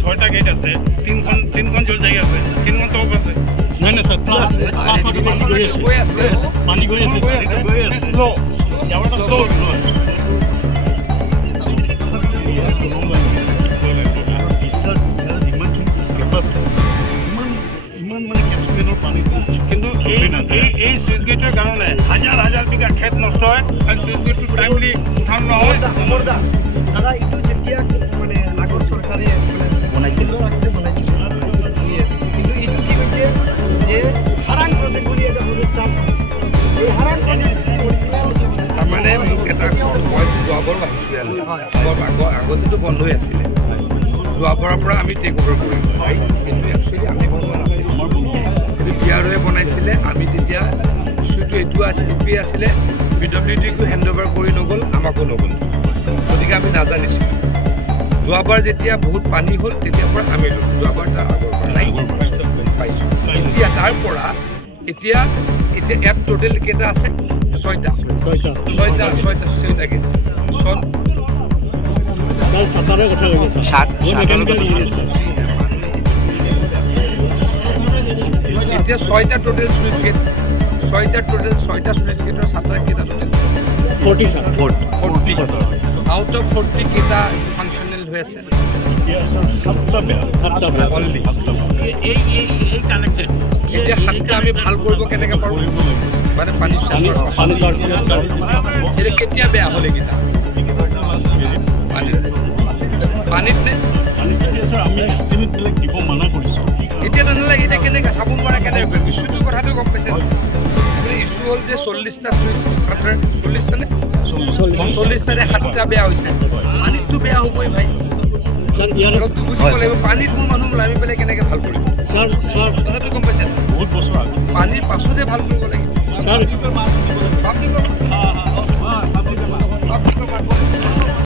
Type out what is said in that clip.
ছয়টা গেট আছে, তিনখন জল জায়গা আছে, তিনখন টপ আছে। নাই নাই স্যার, পানী গৈ আছে শ্ল' যাওয়াটা শ্ল' কিন্তু এই সুইচ গেটৰ কাৰণে হাজাৰ হাজাৰ বিঘা খেত নষ্ট হয় আৰু সুইচ গেটটো টাইমলি উঠান নহয়। দাদা এইটো যেতিয়া মানে আগৰ চৰকাৰে বনাইছিল কিন্তু এইটো কি হৈছে যে হাৰাং প্ৰজেক্ট বুলি এটা প্ৰজেক্ট এই হাৰাং তাৰমানে মোক এটা মই যোৱাবাৰ আহিছিলোঁ আগতেতো বন্ধ হৈ আছিলে, যোৱাবাৰৰ পৰা আমি টেক অভাৰ কৰিম কিন্তু একচুৱেলি আমি বনোৱা নাছিলোঁ, কিন্তু বিয়াৰৱে বনাইছিলে। আমি তেতিয়া ইছ্যুটো এইটোৱে আছিলে PWDকো হেণ্ড অভাৰ কৰি নগ'ল, আমাকো নগ'ল, গতিকে আমি নাজানিছিলোঁ। যোৱাবাৰ যেতিয়া বহুত পানী হ'ল তেতিয়াৰ পৰা আমি ল'লোঁ, যোৱাবাৰ তাৰ আগৰ পৰা নাই পাইছোঁ। এতিয়া তাৰ পৰা এতিয়া ইয়াত টোটেল কেইটা আছে? ছয়টা গেট। এতিয়া ছয়টা টোটেল চুইচ গেট, ছয়টা চুইচ গেটৰ ছাটাৰ কেইটা টোটেল 40 আউট অফ 40 কেইটা ফাংচনেল হৈ আছে। এতিয়া সাতটা আমি ভাল কৰিব কেনেকৈ পাৰোঁ? মানে পানীত এতিয়া কেতিয়া বেয়া হ'ল এইকেইটা? পানীত নে এতিয়া নালাগে, এতিয়া কেনেকৈ চাব নোৱাৰে, কেনেকৈ ইছ্যুটোৰ কথাটো গম পাইছে। ইছ্যু হ'ল যে 40টা চুইচ ছাটাৰ, 40টা নে 40টাৰে 7টা বেয়া হৈছে। পানীততো বেয়া হ'বই ভাই, বুজিব লাগিব। পানীত মোৰ মানুহ নামি পেলাই কেনেকৈ ভাল কৰিব কথাটো গম পাইছে। পানীৰ পাছতে ভাল কৰিব লাগিব।